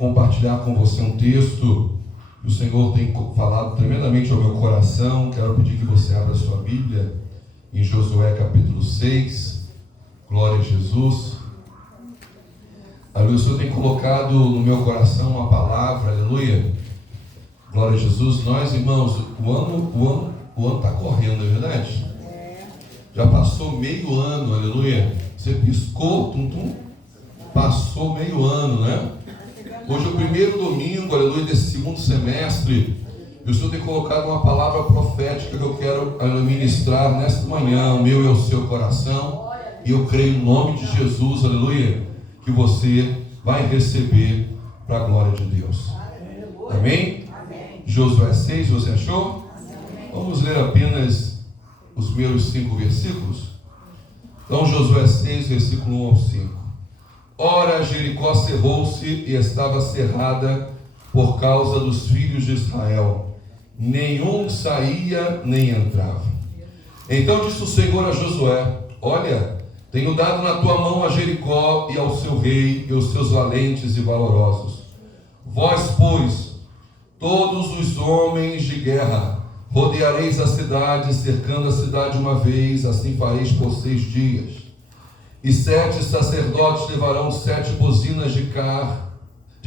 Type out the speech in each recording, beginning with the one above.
compartilhar com você um texto que o Senhor tem falado tremendamente ao meu coração. Quero pedir que você abra a sua Bíblia em Josué capítulo 6. Glória a Jesus. Aleluia. O Senhor tem colocado no meu coração uma palavra, aleluia. Glória a Jesus. Nós, irmãos, o ano está correndo, é verdade? Já passou meio ano, aleluia. Você piscou, passou meio ano, né? Hoje é o primeiro domingo, aleluia, desse segundo semestre. E o Senhor tem colocado uma palavra profética que eu quero ministrar nesta manhã, o meu e o seu coração. E eu creio no nome de Jesus, aleluia, que você vai receber para a glória de Deus. Amém? Josué 6, você achou? Vamos ler apenas os primeiros 5 versículos. Então, Josué 6, versículo 1 ao 5. Ora, Jericó cerrou-se e estava cerrada por causa dos filhos de Israel. Nenhum saía nem entrava. Então disse o Senhor a Josué: olha, tenho dado na tua mão a Jericó e ao seu rei e aos seus valentes e valorosos. Vós, pois, todos os homens de guerra, rodeareis a cidade, cercando a cidade uma vez, assim fareis por 6 dias. E 7 sacerdotes levarão 7 buzinas de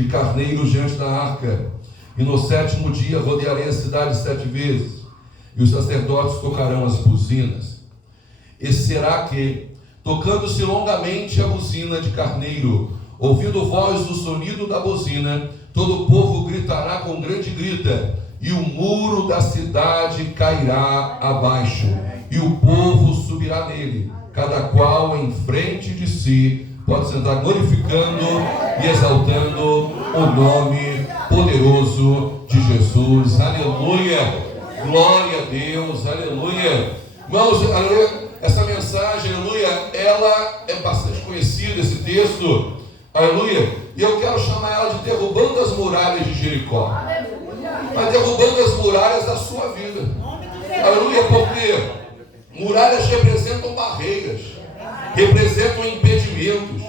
carneiros diante da arca. E no 7º dia rodearei a cidade 7 vezes. E os sacerdotes tocarão as buzinas. E será que, tocando-se longamente a buzina de carneiro, ouvindo voz do sonido da buzina, todo o povo gritará com grande grita, e o muro da cidade cairá abaixo, e o povo subirá nele, cada qual em frente de si, pode sentar glorificando e exaltando o nome poderoso de Jesus. Aleluia! Glória a Deus, aleluia! Irmãos, aleluia, essa mensagem, aleluia, ela é bastante conhecida, esse texto, aleluia, e eu quero chamar ela de derrubando as muralhas de Jericó. Mas derrubando as muralhas da sua vida. Aleluia, porque muralhas representam barreiras, representam impedimentos,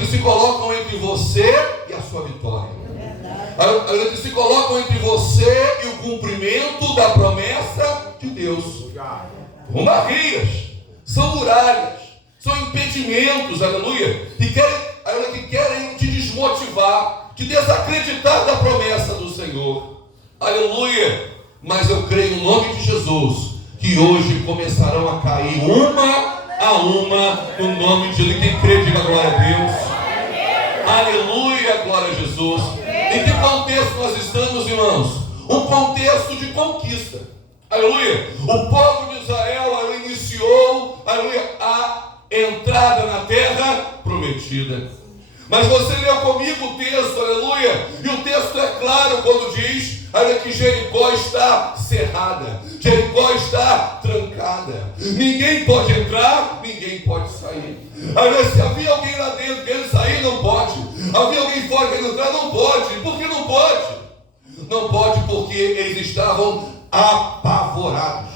que se colocam entre você e a sua vitória, que se colocam entre você e o cumprimento da promessa de Deus. São barreiras, são muralhas, são impedimentos, aleluia, que querem te desmotivar, te desacreditar da promessa do Senhor. Aleluia. Mas eu creio no nome de Jesus que hoje começarão a cair uma a uma no nome de Jesus. Quem crê, diga glória a Deus. Aleluia, glória a Jesus. Em que contexto nós estamos, irmãos? Um contexto de conquista. Aleluia. O povo de Israel iniciou, aleluia, a entrada na terra prometida. Mas você leu comigo o texto, aleluia, e o texto é claro quando diz, olha, que Jericó está cerrada, Jericó está trancada, ninguém pode entrar, ninguém pode sair. Olha, se havia alguém lá dentro querendo sair, não pode. Havia alguém fora querendo entrar, não pode. Por que não pode? Não pode porque eles estavam apavorados.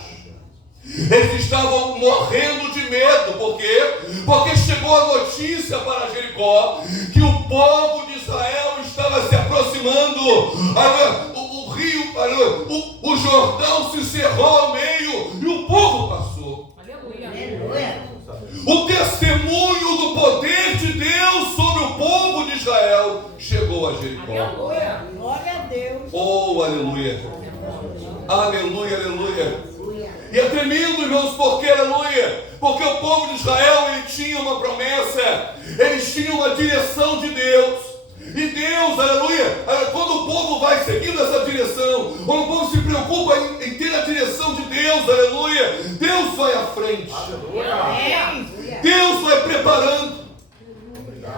Eles estavam morrendo de medo. Por quê? Porque chegou a notícia para Jericó que o povo de Israel estava se aproximando. O rio, o Jordão se cerrou ao meio e o povo passou. Aleluia. O testemunho do poder de Deus sobre o povo de Israel chegou a Jericó. Aleluia. Glória a Deus. Oh, aleluia. Aleluia, aleluia. E é tremendo, irmãos, porque, aleluia, porque o povo de Israel, ele tinha uma promessa, eles tinham uma direção de Deus, e Deus, aleluia, quando o povo vai seguindo essa direção, quando o povo se preocupa em ter a direção de Deus, aleluia, Deus vai à frente, aleluia. Deus vai preparando.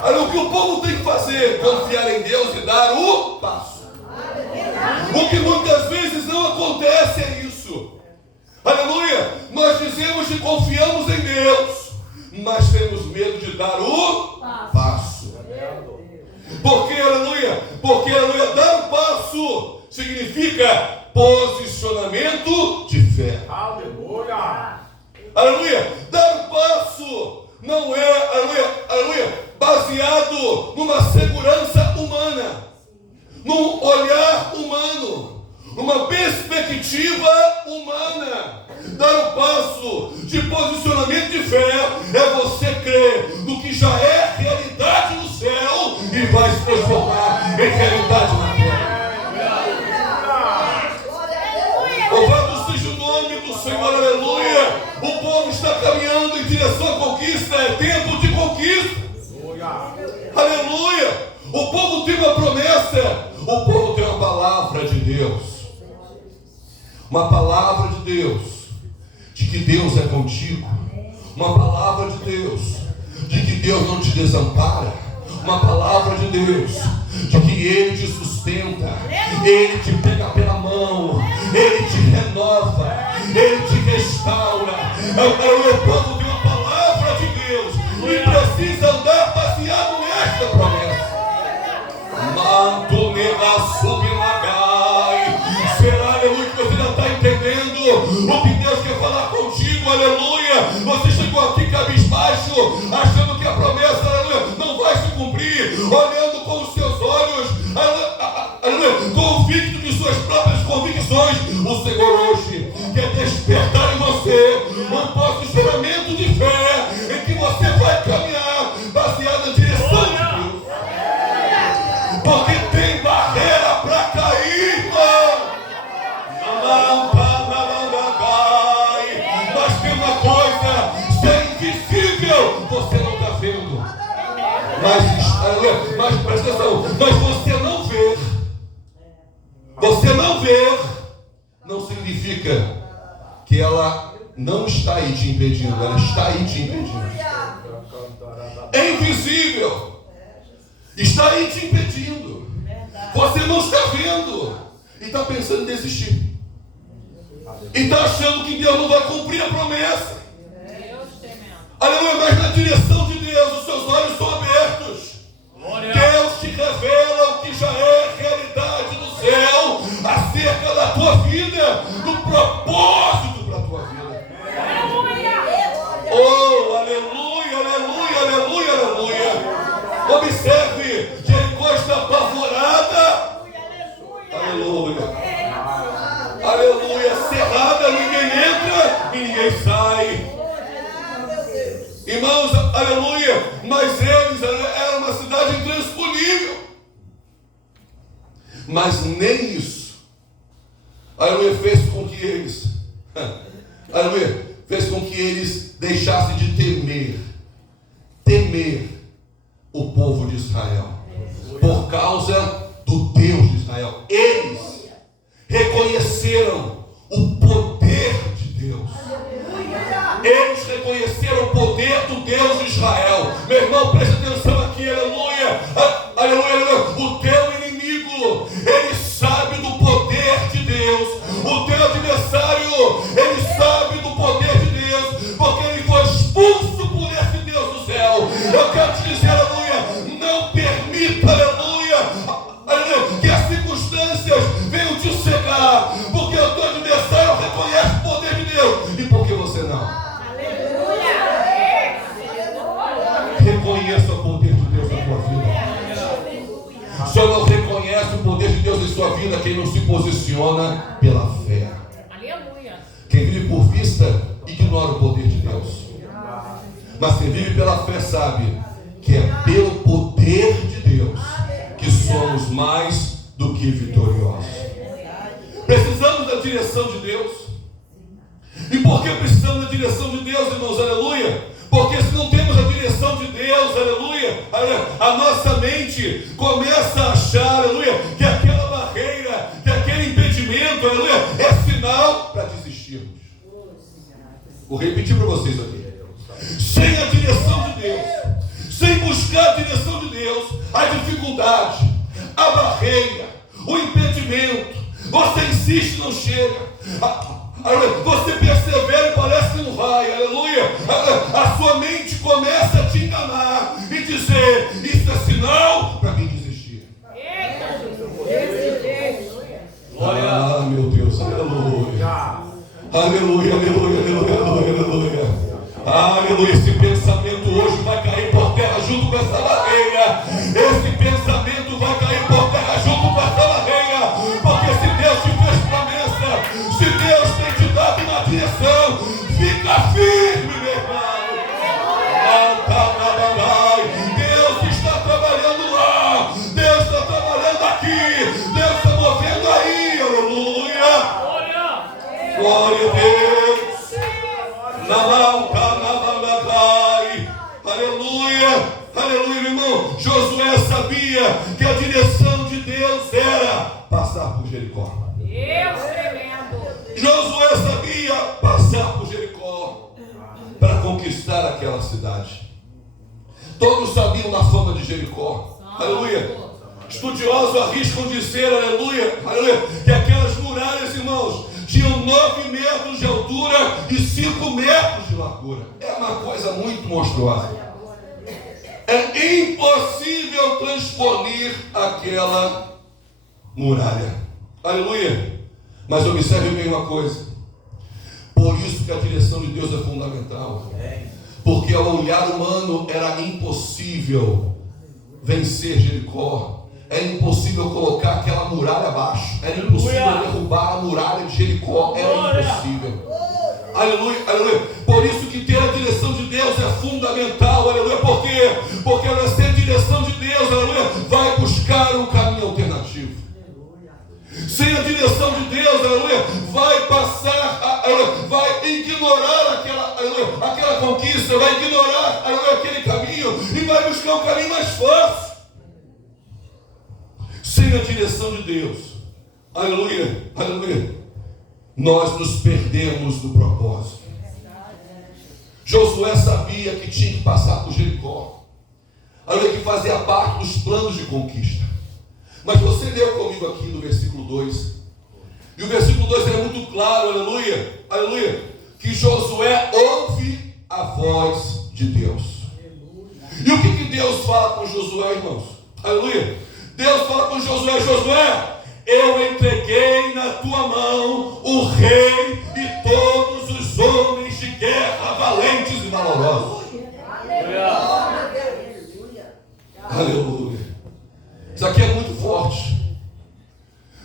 Olha, o que o povo tem que fazer? Confiar em Deus e dar o passo. O que muitas vezes não acontece é isso. Aleluia, nós dizemos que confiamos em Deus, mas temos medo de dar o passo. Porque, aleluia, dar o passo significa posicionamento de fé. Aleluia. Aleluia, dar o passo não é, aleluia, baseado numa segurança humana. num olhar humano, numa perspectiva humana. Dar o passo de posicionamento de fé é você crer no que já é realidade no céu e vai se transformar em realidade na terra. Louvado seja o nome do Senhor, aleluia. O povo está caminhando em direção à conquista, é tempo de conquista. Aleluia. O povo tem uma promessa, o povo tem uma palavra de Deus. Uma palavra de Deus, de que Deus é contigo. Uma palavra de Deus, de que Deus não te desampara. Uma palavra de Deus, de que Ele te sustenta, Ele te pega pela mão, Ele te renova, Ele te restaura. O povo tem uma palavra de Deus e precisa andar baseado nesta promessa. Manto nega sublagai. Será, aleluia, que você já está entendendo o que Deus quer falar contigo, aleluia. Você chegou aqui cabisbaixo, achando que a promessa, aleluia, não vai se cumprir, olhando com os seus olhos, aleluia, convicto de suas próprias convicções. O Senhor hoje quer despertar em você um posicionamento de fé, em que você vai caminhar baseado na direção de Deus. Porque tem barreira para cair, irmão. Mas tem uma coisa, se é invisível, você não está vendo. Mas presta atenção, mas você não ver. Você não ver não significa que ela não está aí te impedindo, ela está aí te impedindo. É invisível, está aí te impedindo. Você não está vendo e está pensando em desistir. E está achando que Deus não vai cumprir a promessa. Aleluia, mas na direção de Deus os seus olhos são abertos. Deus te revela o que já é realidade no céu acerca da tua vida, do propósito para a tua vida. Oh, aleluia, aleluia, aleluia, aleluia. Observe, Jericó está apavorada. Aleluia. Aleluia, cerrada, ninguém entra e ninguém sai. Irmãos, aleluia, mas eles eram uma cidade intransponível. Mas nem isso, aleluia, fez com que eles, aleluia, fez com que eles deixassem de temer o povo de Israel, por causa do Deus de Israel. Eles reconheceram o poder de Deus. Eles reconheceram o poder do Deus de Israel. Meu irmão, preste atenção aqui, aleluia. Aleluia, aleluia. O teu inimigo, ele sabe do poder de Deus. O teu adversário, ele sabe do poder de Deus, porque ele foi expulso por esse Deus do céu. Eu quero te dizer, aleluia, não permita, aleluia, que as circunstâncias venham te cegar, porque o teu adversário reconhece o poder de Deus. E por que você não? Reconheça o poder de Deus na tua vida. Só não reconhece o poder de Deus em sua vida quem não se posiciona pela fé. Quem vive por vista ignora o poder de Deus. Mas quem vive pela fé sabe que é pelo poder de Deus que somos mais do que vitoriosos. Precisamos da direção de Deus. E por que precisamos da direção de Deus, irmãos? Aleluia. Porque se não temos a direção de Deus, aleluia, a nossa mente começa a achar, aleluia, que aquela barreira, que aquele impedimento, aleluia, é sinal para desistirmos. Vou repetir para vocês aqui. Sem a direção de Deus, sem buscar a direção de Deus, a dificuldade, a barreira, o impedimento, você insiste e não chega. Você persevera e parece que não vai, aleluia. A sua mente começa a te enganar e dizer: isso é sinal para mim desistir. Ah, meu Deus, aleluia. Aleluia, aleluia, aleluia, aleluia, aleluia. Aleluia, esse pensamento hoje vai cair por terra junto com essa barreira. Esse pensamento vai cair por terra junto com essa Glória a Deus. Aleluia. Aleluia, meu irmão. Josué sabia que a direção de Deus era passar por Jericó. Deus tremendo. Josué sabia passar por Jericó para conquistar aquela cidade. Todos sabiam da fama de Jericó. Aleluia. Estudiosos arriscam dizer, aleluia, aleluia, que aquelas muralhas, irmãos, tinham 9 metros de altura e 5 metros de largura. É uma coisa muito monstruosa. É impossível transpolir aquela muralha. Aleluia. Mas observe bem uma coisa. Por isso que a direção de Deus é fundamental. Porque ao olhar humano era impossível vencer Jericó. Era impossível colocar aquela muralha abaixo. Era impossível derrubar a muralha de Jericó. Era impossível. Aleluia, aleluia. Por isso que ter a direção de Deus é fundamental. Aleluia. Por quê? Porque você, a direção de Deus, aleluia, vai buscar um caminho alternativo. Sem a direção de Deus, aleluia, vai passar, aleluia, vai ignorar aquela conquista, vai ignorar, aleluia, aquele caminho e vai buscar um caminho mais fácil. Sem a direção de Deus, aleluia, aleluia, nós nos perdemos do propósito. Josué sabia que tinha que passar por Jericó, aleluia, que fazia parte dos planos de conquista. Mas você leu comigo aqui no versículo 2, e o versículo 2 é muito claro, aleluia, aleluia, que Josué ouve a voz de Deus. E o que Deus fala com Josué, irmãos? Aleluia. Deus fala com Josué: Josué, eu entreguei na tua mão o rei e todos os homens de guerra valentes e valorosos. Aleluia. Isso aqui é muito forte.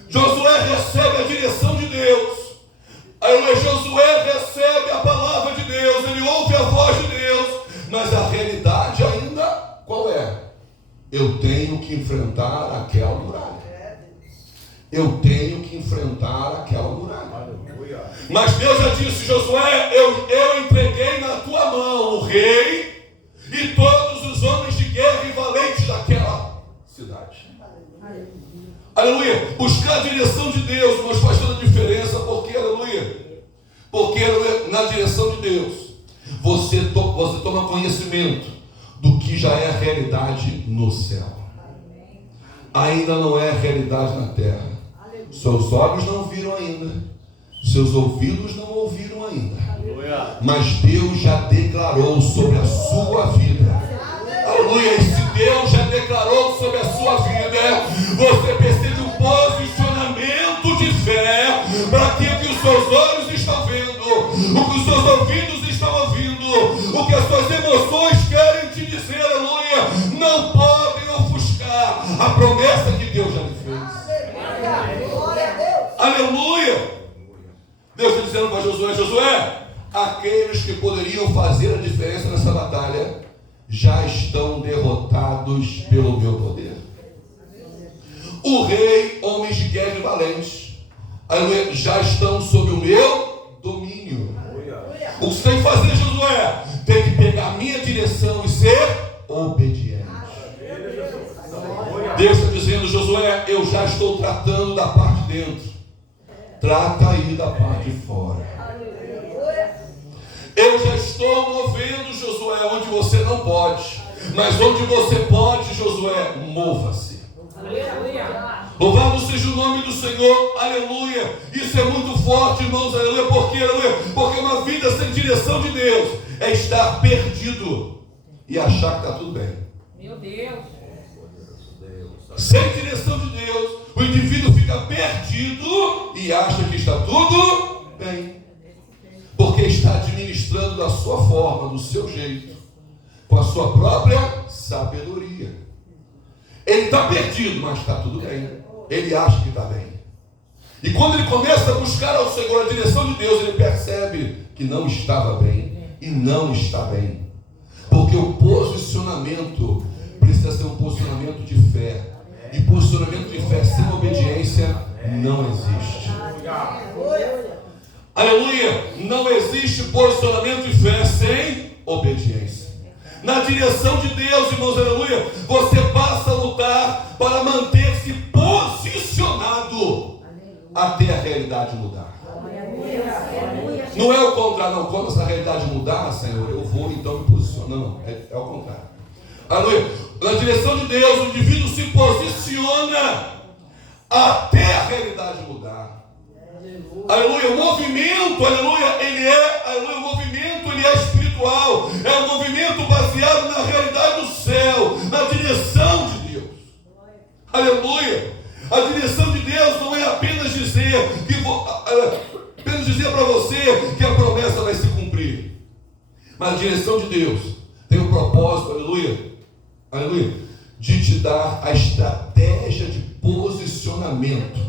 Josué recebe a direção de Deus. Aleluia. Josué recebe a palavra de Deus. Ele ouve a voz de Deus. Mas a realidade ainda qual é? Eu tenho que enfrentar aquela muralha. Eu tenho que enfrentar aquela muralha. Mas Deus já disse: Josué, eu entreguei na tua mão o rei e todos os homens de guerra e valentes daquela cidade. Aleluia. Buscar a direção de Deus, mas faz toda a diferença. Porque, aleluia, porque aleluia, na direção de Deus você toma conhecimento do que já é a realidade no céu. Ainda não é a realidade na terra. Seus olhos não viram ainda, seus ouvidos não ouviram ainda, mas Deus já declarou sobre a sua vida. Aleluia. E se Deus já declarou sobre a sua vida, você precisa de um posicionamento de fé para aquilo que os seus olhos estão vendo, o que os seus ouvidos estão ouvindo, o que as suas emoções querem te dizer. Aleluia. Não podem ofuscar a promessa que Deus já lhe fez. Aleluia. Deus está dizendo para Josué: Josué, aqueles que poderiam fazer a diferença nessa batalha já estão derrotados pelo meu poder. O rei, homens de guerra e valentes, aleluia, já estão sob o meu domínio. O que você tem que fazer, Josué? Tem que pegar a minha direção e ser obediente. Deus está dizendo: Josué, eu já estou tratando da parte de dentro, trata aí da parte de fora. Eu já estou movendo, Josué, onde você não pode, mas onde você pode, Josué, mova-se. Louvado seja o nome do Senhor. Aleluia. Isso é muito forte, irmãos. Aleluia. Porque uma vida sem direção de Deus é estar perdido e achar que está tudo bem. Meu Deus. Sem direção de Deus, o indivíduo fica perdido e acha que está tudo bem, porque está administrando da sua forma, do seu jeito, com a sua própria sabedoria. Ele está perdido, mas está tudo bem. Ele acha que está bem. E quando ele começa a buscar ao Senhor a direção de Deus, ele percebe que não estava bem e não está bem. Porque o posicionamento precisa ser um posicionamento de fé. E posicionamento de fé sem obediência não existe. Aleluia. Não existe posicionamento de fé sem obediência. Na direção de Deus, irmãos, aleluia, você passa a lutar para manter-se posicionado até a realidade mudar. Não é o contrário, não. Quando essa realidade mudar, Senhor, eu vou então me posicionar. Não, é o contrário. Aleluia. Na direção de Deus, o indivíduo se posiciona até a realidade mudar. Aleluia. O movimento, aleluia, o movimento ele é espiritual. É um movimento baseado na realidade do céu, na direção de Deus. Aleluia. A direção de Deus não é apenas dizer para você que a promessa vai se cumprir. Mas a direção de Deus tem o propósito, aleluia, de te dar a estratégia de posicionamento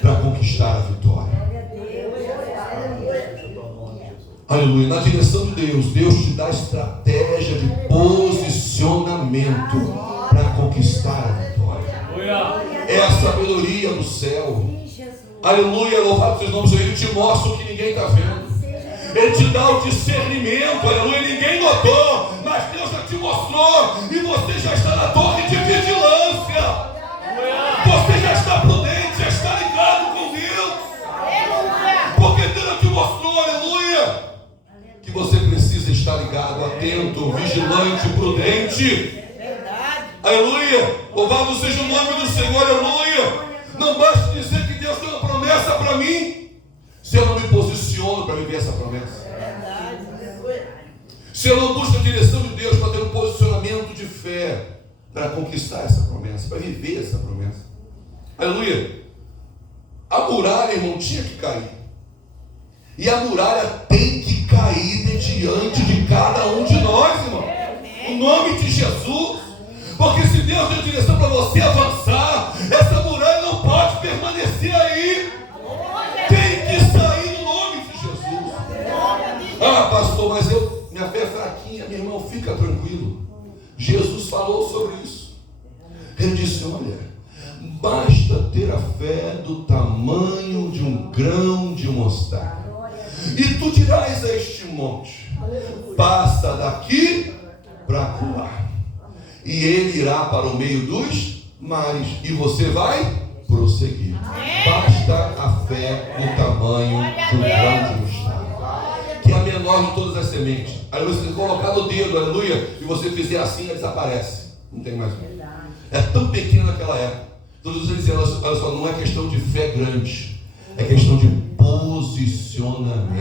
para conquistar a vitória. Aleluia. Na direção de Deus, Deus te dá a estratégia de posicionamento para conquistar a vitória. É a sabedoria do céu. Aleluia, louvado seja o nome do Senhor. Ele te mostra o que ninguém está vendo. Ele te dá o discernimento, aleluia. Ninguém notou, mas Deus já te mostrou. E você já está na torre de vigilância. Você já está prudente, já está ligado com Deus. Porque Deus já te mostrou, aleluia, que você precisa estar ligado, atento, vigilante, prudente. Aleluia, louvado seja o nome do Senhor, aleluia. Não basta dizer que Deus tem uma promessa para mim, se eu não me posiciono para viver essa promessa. Se eu não busco a direção de Deus para ter um posicionamento de fé, para conquistar essa promessa, para viver essa promessa. Aleluia. A muralha, irmão, tinha que cair. E a muralha tem que cair de diante de cada um de nós, irmão. Em nome de Jesus. Porque se Deus deu direção para você avançar, essa muralha não pode permanecer aí. Tem que sair no nome de Jesus. Ah, pastor, mas minha fé é fraquinha. Meu irmão, fica tranquilo. Jesus falou sobre isso. Ele disse, olha, basta ter a fé do tamanho de um grão de mostarda. E tu dirás a este monte, passa daqui para lá. E ele irá para o meio dos mares. E você vai prosseguir. Basta a fé no tamanho do grão de mostarda, que é a menor de todas as sementes. Aí você colocar no dedo, aleluia, e você fizer assim, ela desaparece. Não tem mais. É tão pequena naquela época. Todos eles dizem, olha só, não é questão de fé grande, é questão de posicionamento.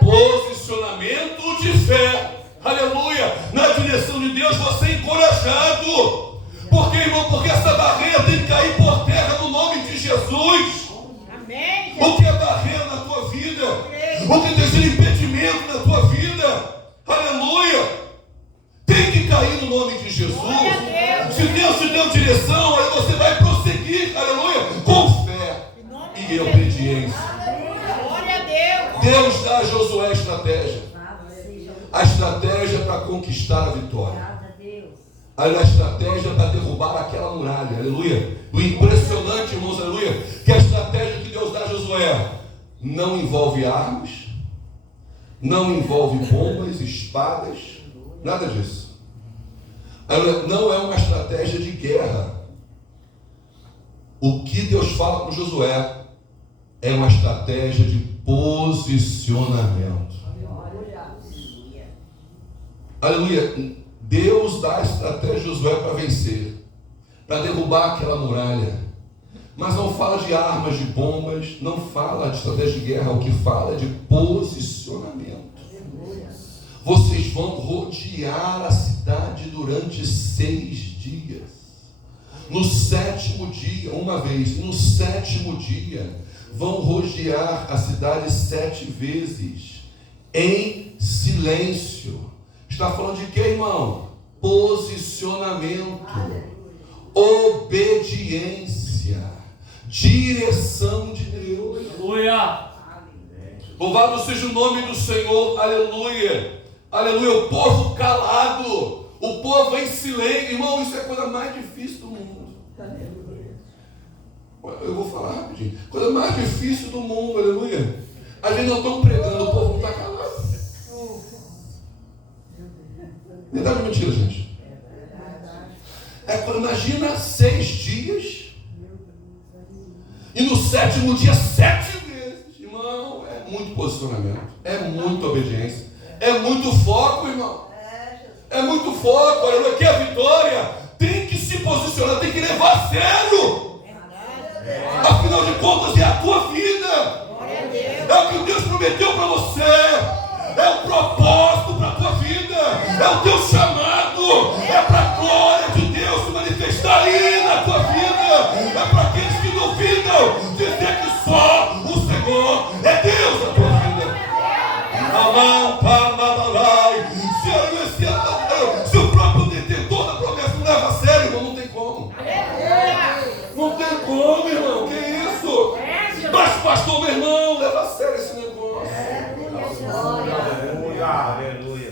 Posicionamento de fé. Aleluia, na direção de Deus você é encorajado. Porque, irmão, porque essa barreira tem que cair por terra no nome de Jesus. Amém. O que é barreira na tua vida? O que tem sido impedimento na tua vida? Aleluia, tem que cair no nome de Jesus. Se Deus te deu direção, aí você vai prosseguir, aleluia, com fé e obediência. Deus dá a Josué a estratégia. A estratégia para conquistar a vitória. A estratégia para derrubar aquela muralha. Aleluia. O impressionante, irmãos, aleluia, que a estratégia que Deus dá a Josué não envolve armas, não envolve bombas, espadas, nada disso. Não é uma estratégia de guerra. O que Deus fala com Josué é uma estratégia de posicionamento. Aleluia. Deus dá a estratégia de Josué para vencer, para derrubar aquela muralha. Mas não fala de armas, de bombas, não fala de estratégia de guerra. O que fala é de posicionamento. Vocês vão rodear a cidade durante 6 dias. No 7º dia, uma vez, no 7º dia, vão rodear a cidade 7 vezes, em silêncio. Está falando de quê, irmão? Posicionamento, obediência, direção de Deus. Aleluia. Louvado seja o nome do Senhor. Aleluia. Aleluia. O povo calado, o povo em silêncio. Irmão, isso é a coisa mais difícil do mundo. Eu vou falar rapidinho. Coisa mais difícil do mundo, aleluia. A gente não está pregando, o povo não está calado. Verdade ou mentira, gente? Imagina 6 dias e no 7º dia 7 vezes. Irmão, é muito posicionamento, é muita obediência, é muito foco, irmão. É muito foco, aleluia. Que a vitória tem que se posicionar, tem que levar a sério. Afinal de contas, é a tua vida. É o que Deus prometeu para você. É o propósito para a tua vida. É o teu chamado. É para a glória de Deus se manifestar aí na tua vida. É para aqueles que duvidam dizer que só o Senhor é Deus na tua vida. Se o próprio detentor da promessa não leva a sério, irmão, não tem como. Não tem como, irmão. Que isso? Mas, pastor, meu irmão, leva a sério esse negócio.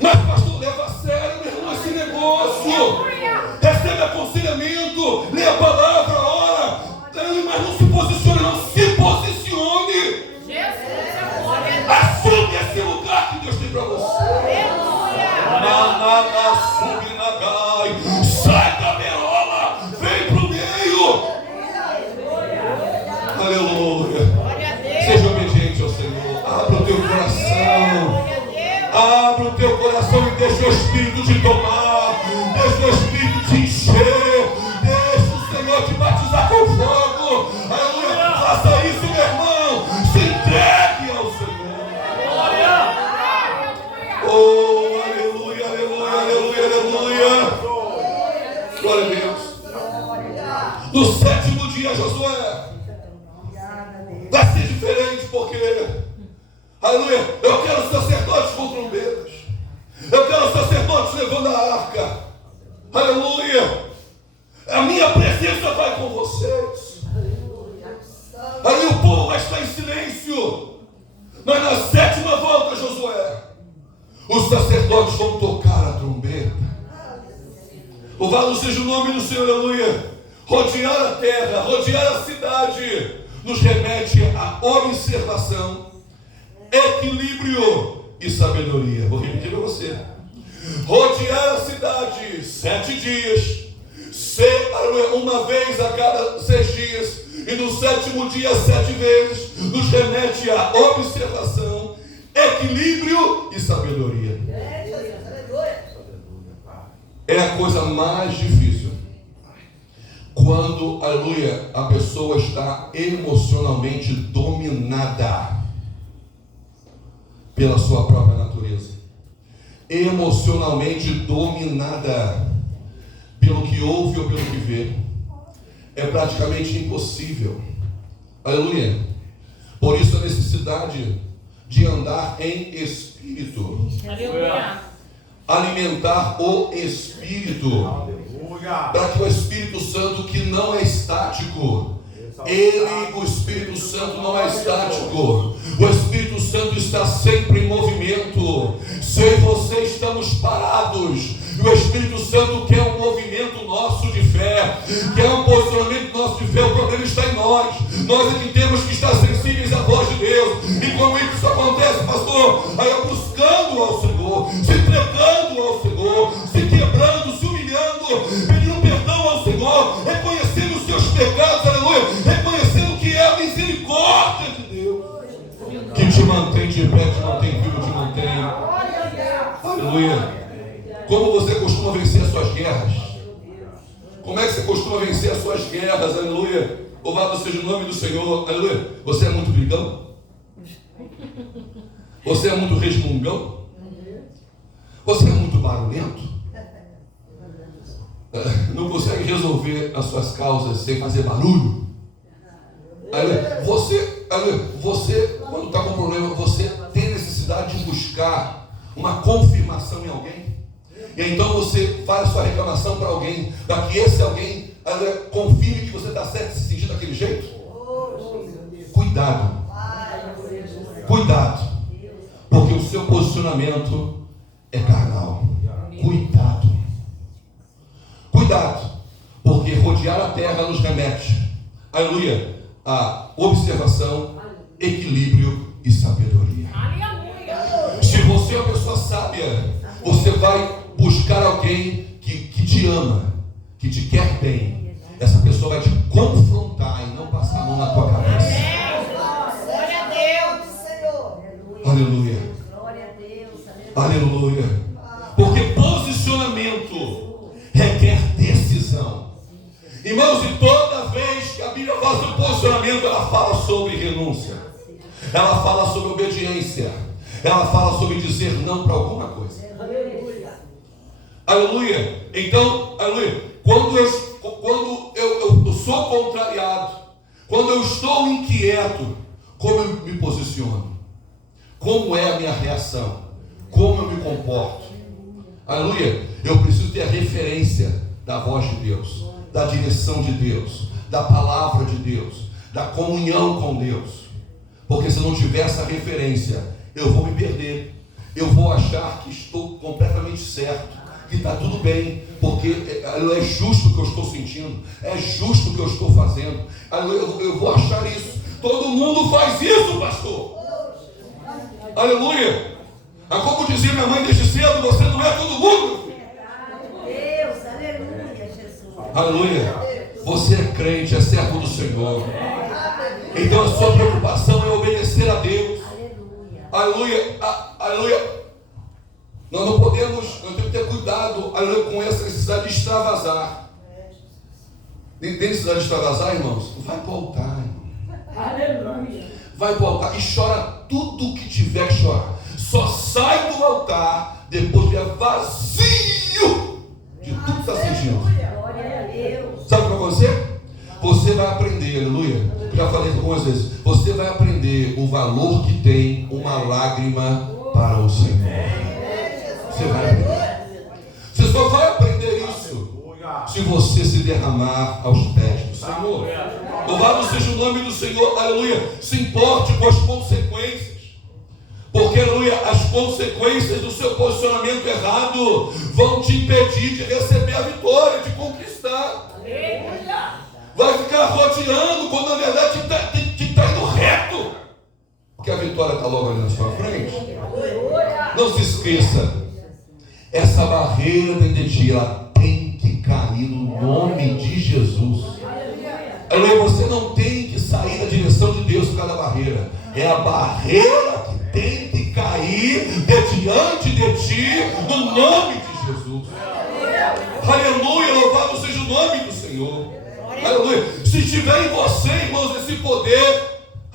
Mas, pastor, leva a sério, meu irmão, esse negócio. Recebe aconselhamento, lê a palavra, ora. Mas não se posicione, não. Se posicione. Assume esse lugar que Deus tem para você. Sai da berola, vem pro meio. Aleluia. Seja obediente ao Senhor. Abra o teu coração. Abra o teu coração e deixa o Espírito te tomar. Deixa o Espírito te encher. Deixa o Senhor te batizar com fogo. Aleluia. Faça isso, meu irmão. Se entregue ao Senhor. Oh, aleluia, aleluia, aleluia, aleluia. Glória a Deus. No 7º dia, Josué, vai ser diferente porque, aleluia, eu quero sacerdotes com trombetas. Eu quero sacerdotes levando a arca. Aleluia. A minha presença vai com vocês. Aí o povo vai estar em silêncio. Mas na 7ª volta, Josué, os sacerdotes vão tocar a trombeta. Louvado seja o nome do Senhor, aleluia. Rodear a terra, rodear a cidade, nos remete a observação, equilíbrio e sabedoria. Vou repetir para você. Rodear a cidade 7 dias, uma vez a cada 6 dias, e no 7º dia 7 vezes, nos remete a observação, equilíbrio e sabedoria. É a coisa mais difícil quando, aleluia, a pessoa está emocionalmente dominada pela sua própria natureza, emocionalmente dominada pelo que ouve ou pelo que vê. É praticamente impossível, aleluia. Por isso a necessidade de andar em espírito, Aleluia. alimentar o espírito, para que o Espírito Santo, que não é estático, o Espírito Santo não é estático, o Espírito Santo está sempre em movimento. Se eu e você estamos parados, e o Espírito Santo quer um movimento nosso de fé, quer um posicionamento nosso de fé, o problema está em nós. Nós é que temos que estar sensíveis à voz de Deus. E como isso acontece, pastor? Aí eu buscando ao Senhor, se entregando ao Senhor, se quebrando, se humilhando, pedindo perdão ao Senhor, reconhecendo os seus pecados, aleluia, reconhecendo que é a misericórdia de Deus que te mantém de pé, te mantém vivo, te mantém. Aleluia. Como você costuma vencer as suas guerras? Como é que você costuma vencer as suas guerras? Aleluia. Louvado seja o nome do Senhor. Aleluia. Você é muito brigão? Você é muito resmungão? Você é muito barulhento? Não consegue resolver as suas causas sem fazer barulho? Aleluia. Você, quando está com problema, você tem necessidade de buscar uma confirmação em alguém? E então você faz a sua reclamação para alguém, para que esse alguém confirme que você está certo e se sentir daquele jeito? Cuidado. Cuidado. Porque o seu posicionamento é carnal. Cuidado. Cuidado. Porque rodear a terra nos remete aleluia, a observação, equilíbrio e sabedoria. Aleluia. Se você é uma pessoa sábia, você vai buscar alguém que te ama, que te quer bem. Essa pessoa vai te confrontar e não passar a mão na tua cabeça. Glória a Deus. Aleluia. Glória a Deus. Aleluia. Porque posicionamento requer decisão. Irmãos, e toda vez que a Bíblia fala sobre posicionamento, ela fala sobre renúncia. Ela fala sobre obediência. Ela fala sobre dizer não para alguma coisa. Aleluia. Então, aleluia. Quando eu sou contrariado, quando eu estou inquieto, como eu me posiciono? Como é a minha reação? Como eu me comporto? Aleluia. Eu preciso ter a referência da voz de Deus, da direção de Deus, da palavra de Deus, da comunhão com Deus. Porque se eu não tiver essa referência, eu vou me perder. Eu vou achar que estou completamente certo, que está tudo bem, porque é justo o que eu estou sentindo, é justo o que eu estou fazendo. Eu vou achar isso. Todo mundo faz isso, pastor. Aleluia. Como dizia minha mãe desde cedo, você não é todo mundo. Deus, aleluia, Jesus. Aleluia. Você é crente, é servo do Senhor. Então a sua preocupação é obedecer a Deus. Aleluia. Aleluia. Nós não podemos, nós temos que ter cuidado, aleluia, com essa necessidade de extravasar. Tem necessidade de extravasar, irmãos? Vai para o altar, irmão. Aleluia. Vai para o altar e chora tudo que tiver que chorar. Só sai do altar depois que é vazio de tudo que está sentindo. Glória a Deus. Sabe o que vai acontecer? Você vai aprender, aleluia. Eu já falei isso algumas vezes. Você vai aprender o valor que tem uma lágrima para o Senhor. Você vai aprender. Você só vai aprender isso se você se derramar aos pés do Senhor. Louvado seja o nome do Senhor, aleluia. Se importe com as consequências. Porque, aleluia, as consequências do seu posicionamento errado vão te impedir de receber a vitória, de conquistar. Vai ficar rodeando quando na verdade está indo reto. Porque a vitória está logo ali na sua frente. Não se esqueça. Essa barreira dentro de ti, ela tem que cair no nome de Jesus. Aleluia. Você não tem que sair da direção de Deus por causa da barreira. É a barreira que tem que cair diante de ti no nome de Jesus. Aleluia, louvado seja o nome do Senhor. Aleluia. Se tiver em você, irmãos, esse poder,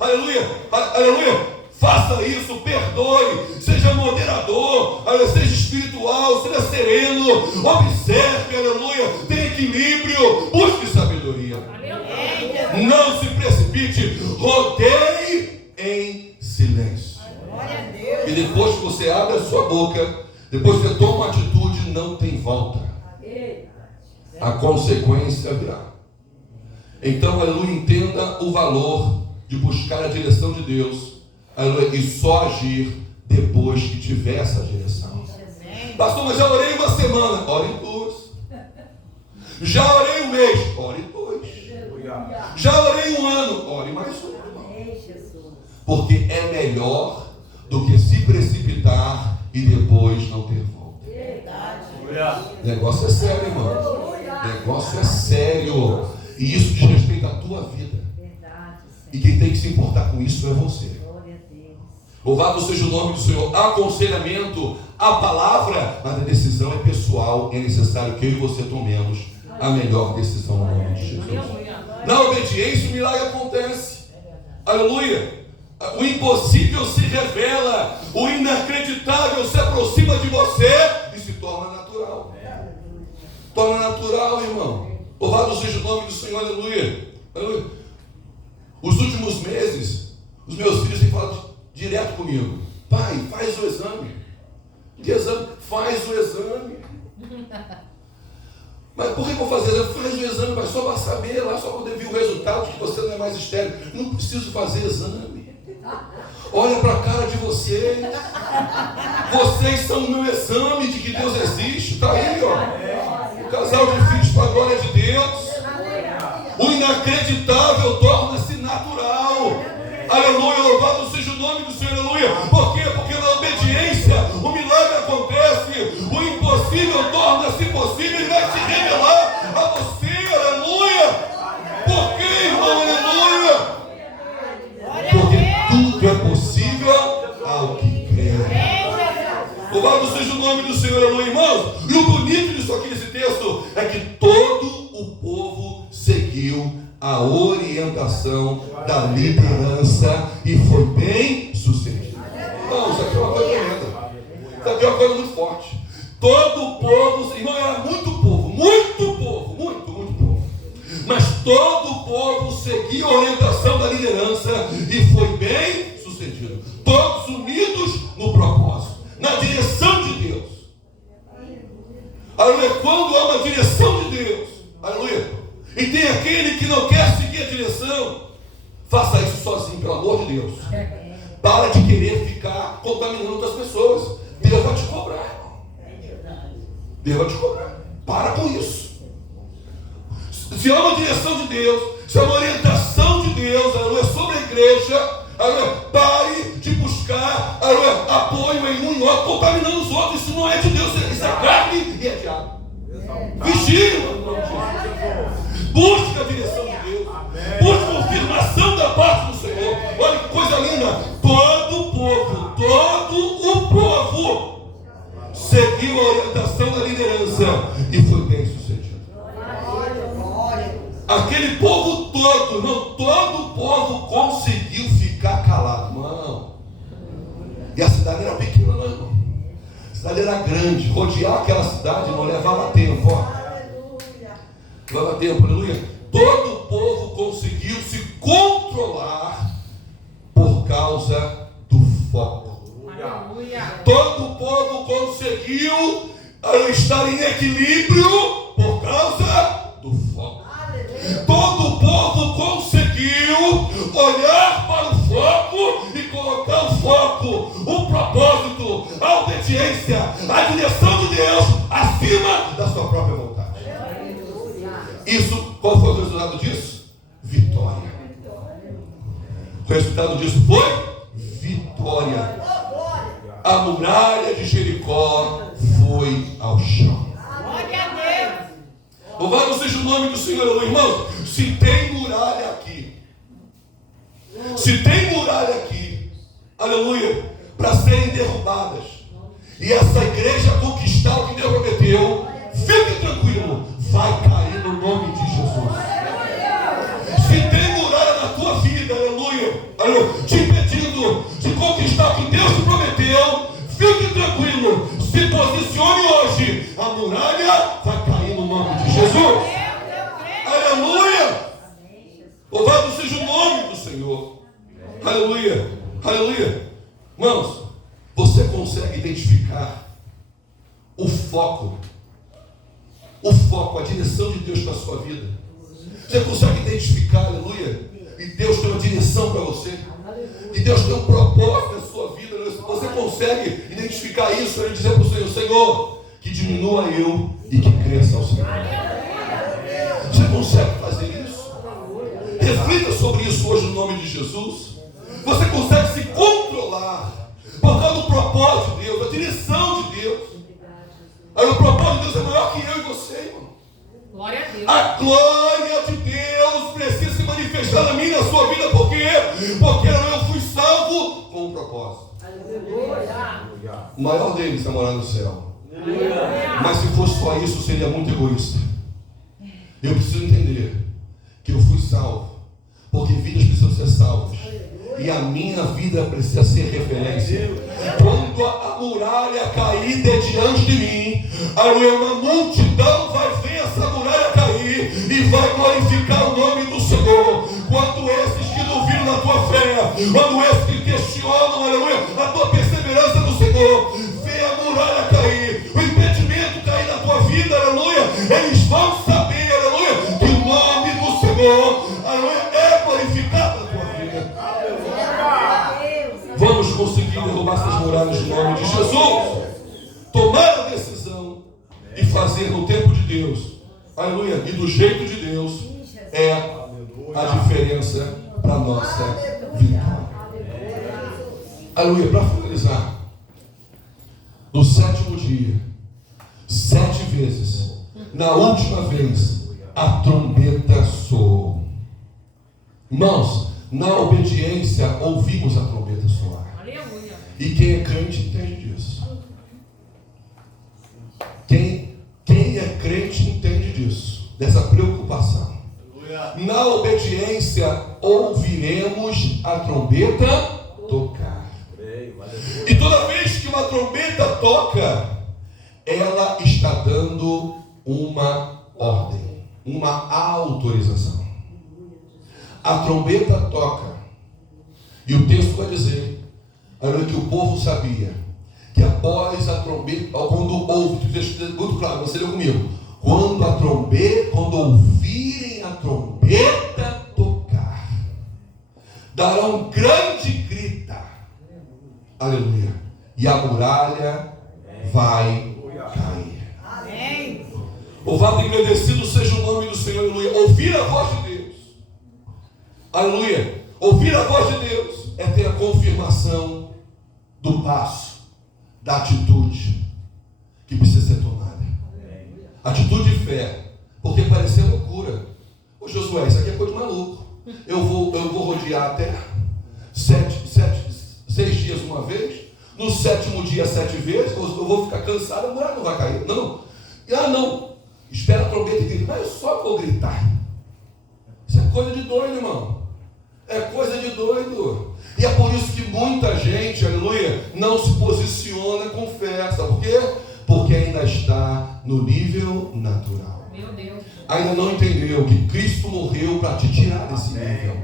aleluia, aleluia, faça isso, perdoe, seja moderador, seja espiritual, seja sereno, observe, aleluia, tenha equilíbrio, busque sabedoria. Não se precipite, rodeie em silêncio. E depois que você abre a sua boca, depois que você toma uma atitude, não tem volta. A consequência virá. Então, aleluia, entenda o valor de buscar a direção de Deus. Aleluia, e só agir depois que tiver essa direção. Pastor, mas já orei uma semana. Ore 2. Já orei um mês. Ore 2. Já orei um ano. Ore mais um. Porque é melhor do que se precipitar e depois não ter volta. O negócio é sério, irmão. O negócio é sério. E isso diz respeito à tua vida. E quem tem que se importar com isso é você. Louvado seja o nome do Senhor. Aconselhamento, a palavra, mas a decisão é pessoal. É necessário que eu e você tomemos a melhor decisão no nome de Jesus. Na obediência o milagre acontece. Aleluia. O impossível se revela, o inacreditável se aproxima de você e se torna natural. Torna natural, irmão. Louvado seja o nome do Senhor. Aleluia. Aleluia. Os últimos meses, os meus filhos têm falado direto comigo: pai, faz o exame. Que exame? Faz o exame. Mas por que eu vou fazer exame? Faz o exame, mas só para saber lá, só para poder ver o resultado de que você não é mais estéril. Não preciso fazer exame. Olha para a cara de vocês. Vocês são o meu exame de que Deus existe. Está aí, ó. O casal de filhos para a glória de Deus. O inacreditável torna-se natural. Aleluia, louvado seja o nome do Senhor, aleluia. Por quê? Porque na obediência o milagre acontece, o impossível torna-se possível, ele vai se revelar a você, aleluia. Por quê, irmão, aleluia? Porque tudo é possível ao que crê. Louvado seja o nome do Senhor, aleluia, irmãos. E o bonito disso aqui nesse texto é que todo o povo seguiu a orientação da liderança e foi bem sucedido. Não, isso aqui é uma coisa tremenda. Isso aqui é uma coisa muito forte. Todo o povo, irmão, era muito povo. Mas todo o povo seguia a orientação da liderança e foi bem sucedido. Todos unidos no propósito, na direção de Deus. Aleluia. Quando há uma direção de Deus, aleluia, e tem aquele que não quer seguir a direção, faça isso sozinho, pelo amor de Deus. Para de querer ficar contaminando outras pessoas. Deus vai te cobrar, irmão. Deus vai te cobrar. Para com isso. Se há uma direção de Deus, se há uma orientação de Deus, aleluia, sobre a igreja, aleluia, pare de buscar, aleluia, apoio em um e outro, contaminando os outros. Isso não é de Deus, isso é carne e é diabo. Vigia, irmão. Busque a direção de Deus. Busque confirmação da parte do Senhor. Olha que coisa linda. Todo o povo seguiu a orientação da liderança e foi bem sucedido. Aquele povo todo, não, todo o povo conseguiu ficar calado. Não. E a cidade era pequena, não, irmão. A cidade era grande. Rodear aquela cidade não levava tempo, ó. Leva tempo, aleluia. Todo o povo conseguiu se controlar por causa do foco. Aleluia. Todo o povo conseguiu estar em equilíbrio por causa do foco. Aleluia. Todo o povo conseguiu olhar para o foco e colocar o foco, o propósito, a obediência, a direção de Deus acima da sua própria vontade. Isso, qual foi o resultado disso? Vitória. O resultado disso foi vitória. A muralha de Jericó foi ao chão. Glória a Deus. Louvado seja o nome do Senhor, irmãos. Se tem muralha aqui, aleluia, para serem derrubadas, e essa igreja conquistar o que Deus prometeu, fique tranquilo, vai cair no nome de Jesus. Se tem muralha na tua vida, aleluia, te impedindo de conquistar o que Deus te prometeu, fique tranquilo, se posicione hoje, a muralha vai cair no nome de Jesus. Aleluia. Louvado seja o nome do Senhor. Aleluia, aleluia. Irmãos, você consegue identificar o foco, a direção de Deus para a sua vida? Você consegue identificar, aleluia, e Deus tem uma direção para você, e Deus tem um propósito na sua vida, você consegue identificar isso e dizer para o Senhor: Senhor, que diminua eu e que cresça o Senhor. Você consegue fazer isso? Reflita sobre isso hoje no nome de Jesus. Você consegue se controlar por causa do propósito de Deus, da direção de Deus. Aí o propósito de Deus é maior que eu e você, irmão. Glória a Deus. A glória de Deus precisa se manifestar na minha e na sua vida. Por quê? Porque eu fui salvo com um propósito. O maior deles é morar no céu. Mas se fosse só isso, seria muito egoísta. Eu preciso entender que eu fui salvo porque vidas precisam ser salvas. E a minha vida precisa ser referência. Quando a muralha cair de diante de mim, uma multidão vai ver essa muralha cair e vai glorificar o nome do Senhor. Quando esses que duvidam da tua fé, quando esses que questionam, aleluia, a tua perseverança no Senhor, vê a muralha cair, o impedimento cair na tua vida, aleluia, eles vão saber, aleluia, que o nome do Senhor, aleluia, é glorificado na tua vida. Vamos conseguir derrubar essas muralhas no nome de Jesus. Tomar a decisão e fazer no tempo de Deus, aleluia, e do jeito de Deus, é a diferença para a nossa vitória. Aleluia. Para finalizar, no 7º dia, 7 vezes, na última vez, a trombeta soou. Irmãos, na obediência, ouvimos a trombeta soar. Aleluia. E quem é crente entende disso. Quem é crente entende disso, dessa preocupação. Na obediência, ouviremos a trombeta tocar. E toda vez que uma trombeta toca, ela está dando uma ordem, uma autorização. A trombeta toca. E o texto vai dizer que o povo sabia que após a trombeta, quando ouve, o texto diz muito claro, você leu comigo, quando ouvirem a trombeta tocar, darão grande grita, aleluia, e a muralha vai cair. Amém. Louvado e agradecido seja o nome do Senhor, aleluia. Ouvir a voz de Deus, aleluia. Ouvir a voz de Deus é ter a confirmação do passo, da atitude que precisa ser tomada. Atitude de fé, porque parecia loucura. Ô Josué, isso aqui é coisa de maluco. Eu vou rodear até 6 dias uma vez, no 7º dia 7 vezes, eu vou ficar cansado, a muralha não vai cair. Não. Espera a trombeta e grita. Mas eu só vou gritar. Isso é coisa de doido, irmão. É coisa de doido. E é por isso que muita gente, aleluia, não se posiciona com fé. Sabe por quê? Porque ainda está no nível natural. Meu Deus. Ainda não entendeu que Cristo morreu para te tirar desse nível.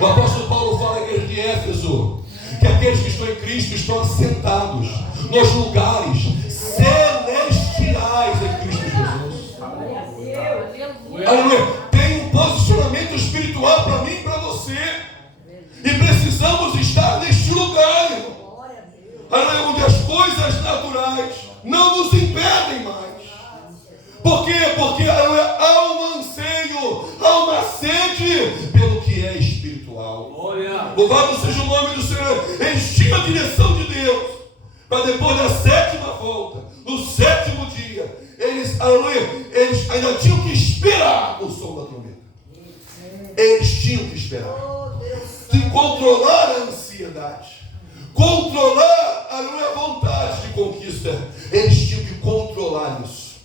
O apóstolo Paulo fala à igreja de Éfeso que aqueles que estão em Cristo estão assentados nos lugares celestiais em Cristo Jesus. Aleluia. Tem um posicionamento espiritual para mim e para você. E precisamos estar neste lugar, irmão. Aleluia, onde as coisas naturais não nos impedem mais. Por quê? Porque há um anseio, há uma sede pelo que é espiritual. Louvado seja o nome do Senhor. Eles tinham a direção de Deus. Para depois da 7ª volta, no 7º dia, eles ainda tinham que esperar o som da trombeta. Eles tinham que esperar. De controlar a ansiedade, controlar a vontade de conquista. Eles tinham que controlar isso,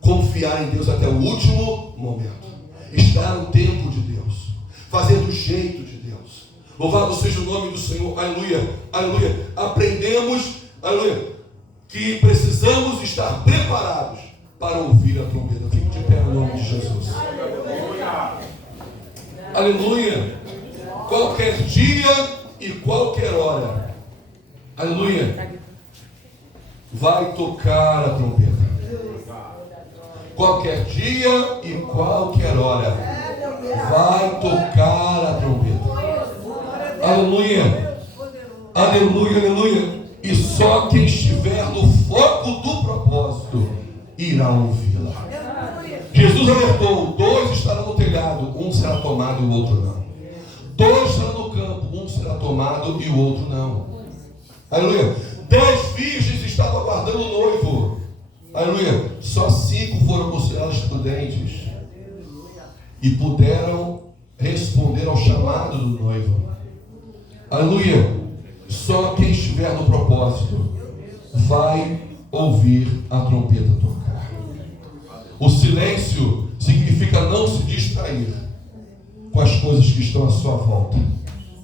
confiar em Deus até o último momento, estar no tempo de Deus, fazer do jeito de Deus. Louvado seja o nome do Senhor. Aleluia, aleluia. Aprendemos, aleluia, que precisamos estar preparados para ouvir a trombeta. Fique de pé no nome de Jesus. Aleluia. Qualquer dia e qualquer hora, aleluia, vai tocar a trombeta. Qualquer dia e qualquer hora, vai tocar a trombeta. Aleluia, aleluia, aleluia. E só quem estiver no foco do propósito irá ouvi-la. Jesus alertou: 2 estarão no telhado, um será tomado e o outro não. 2 estarão no campo, um será tomado e o outro não. Aleluia. 10 virgens estavam aguardando o noivo. Aleluia. Só 5 foram consideradas prudentes e puderam responder ao chamado do noivo. Aleluia. Só quem estiver no propósito vai ouvir a trombeta tocar. O silêncio significa não se distrair com as coisas que estão à sua volta.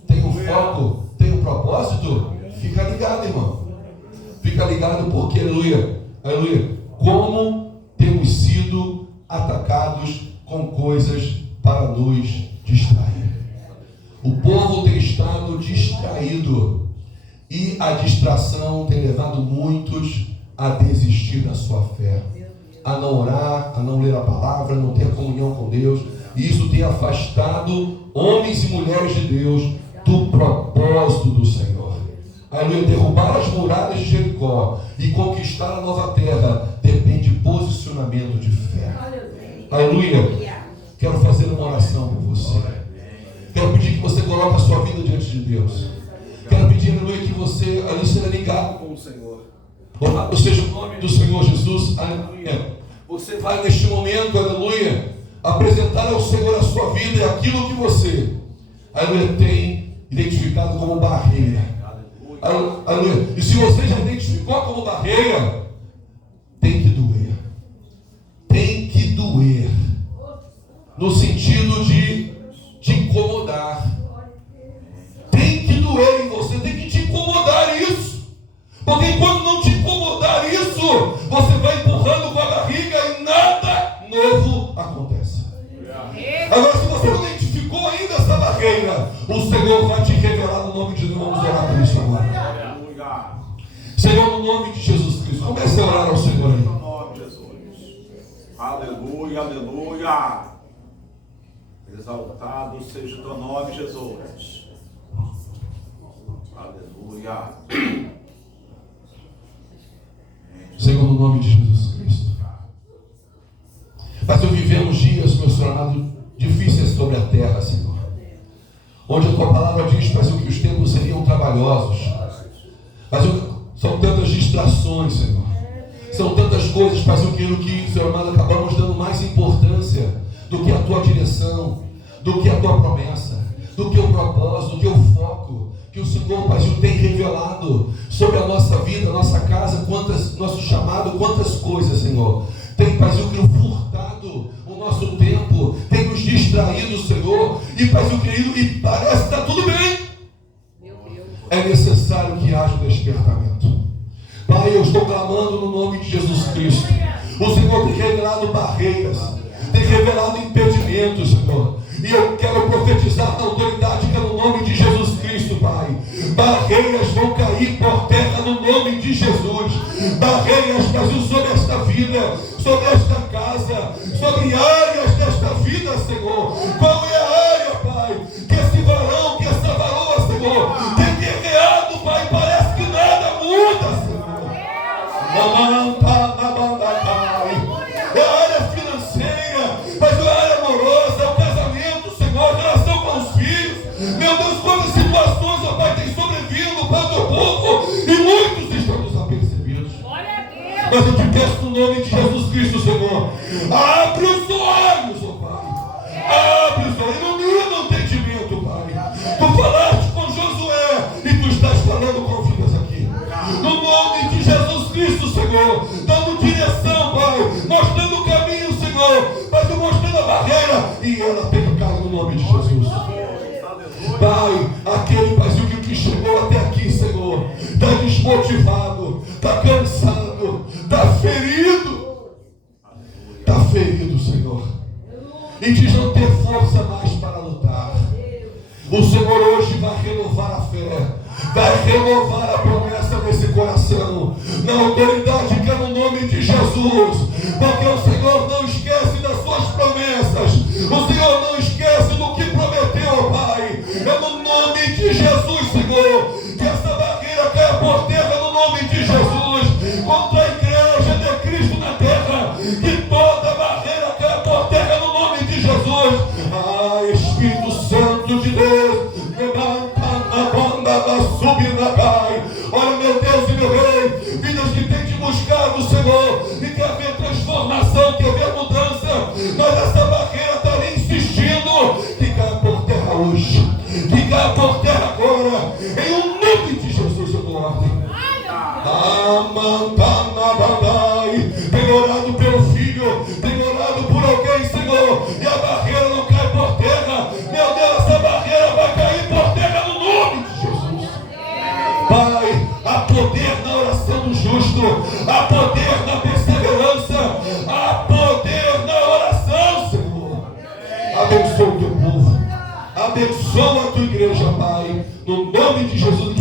Tem um foco, tem um propósito? Fica ligado, irmão. Fica ligado porque, aleluia, aleluia, como temos sido atacados com coisas para nos distrair. O povo tem estado distraído e a distração tem levado muitos a desistir da sua fé, a não orar, a não ler a palavra, a não ter comunhão com Deus. E isso tem afastado homens e mulheres de Deus do propósito do Senhor. Aleluia. Derrubar as muralhas de Jericó e conquistar a nova terra depende de posicionamento de fé. Aleluia. Quero fazer uma oração por você. Quero pedir que você coloque a sua vida diante de Deus. Quero pedir, aleluia, que você ali seja ligado com o Senhor. Louvado seja o nome do Senhor Jesus, aleluia. Você vai neste momento, aleluia, apresentar ao Senhor a sua vida e aquilo que você, aleluia, tem identificado como barreira. Aleluia. E se você já identificou como barreira, tem que doer. Tem que doer. No sentido de te incomodar. Tem que doer em você, tem que te incomodar isso. Porque quando não te incomodar isso, você vai empurrando com a barriga e nada novo acontece. Agora, se você não identificou ainda essa barreira, o Senhor vai te revelar no nome de Deus. Vamos orar por isso agora. Senhor, no nome de Jesus Cristo, comece a orar ao Senhor aí. No nome de Jesus. Aleluia, aleluia. Exaltado seja o teu nome, Jesus. Aleluia. Senhor, no nome de Jesus Cristo. Mas eu vivemos dias, meu Senhor amado, difíceis sobre a terra, Senhor. Onde a tua palavra diz, Pai, que os tempos seriam trabalhosos. Mas são tantas distrações, Senhor. São tantas coisas, Pai, que, Senhor amado, acabamos dando mais importância do que a tua direção, do que a tua promessa, do que o propósito, do que o foco que o Senhor, Pai, tem revelado sobre a nossa vida, a nossa casa, nosso chamado, quantas coisas, Senhor, tem, Pai, furtado o nosso tempo, tem nos distraído, Senhor, e, Pai, querido, e parece que está tudo bem. É necessário que haja um despertamento. Pai, eu estou clamando no nome de Jesus Cristo. O Senhor tem revelado barreiras, tem revelado impedimentos, Senhor. E eu quero profetizar na autoridade que é no nome de Jesus Cristo, Pai. Barreiras vão cair por terra no nome de Jesus. Barreiras, Brasil, sobre esta vida, sobre esta casa, sobre áreas desta vida, Senhor. Qual é a área, Pai, que esse varão, que essa varoa, Senhor, tem guerreado, Pai, parece que nada muda, Senhor. É a área financeira, mas é a área amorosa, é o casamento, Senhor, a relação com os filhos. Meu Deus, quantas situações, ó Pai, tem sobrevindo para o teu povo e muitos estão desapercebidos. Mas eu te peço no nome de Jesus Cristo, Senhor, abre os olhos, ó Pai, abre os olhos, ilumina o entendimento, Pai. Tu falaste com Josué e tu estás falando com vidas aqui. No nome de Jesus Cristo, Senhor, dando direção, Pai, mostrando o caminho, Senhor, mas mostrando a barreira, e ela tem que cair no nome de Jesus. Pai, aquele Paizinho que chegou até aqui, Senhor, está desmotivado, está cansado, está ferido, Senhor, e diz não ter força mais para lutar. O Senhor hoje vai renovar a fé, vai renovar a promessa nesse coração, na autoridade que é no nome de Jesus, porque o Senhor não esquece das suas promessas, o Senhor não esquece do que prometeu, Pai. É no nome de Jesus, Senhor, que essa barreira caia por terra no nome de Jesus, contra a igreja de Cristo na terra, que toda barreira caia por terra no nome de Jesus. Ah, Espírito Santo de Deus, Pai, olha, meu Deus e meu Rei, vidas que tem te buscado, Senhor, e quer ver transformação, quer ver mudança, mas essa barreira está ali insistindo, que caia por terra hoje, que caia por terra agora, em o nome de Jesus eu dou ordem. Tem orado pelo filho, tem orado por alguém, Senhor, e a barreira não cai por terra. Meu Deus, essa barreira vai cair por terra no nome de Jesus. Pai, há poder na oração do justo, há poder na perseverança, há poder na oração, Senhor. Abençoa o teu povo, abençoa a tua igreja, Pai, no nome de Jesus.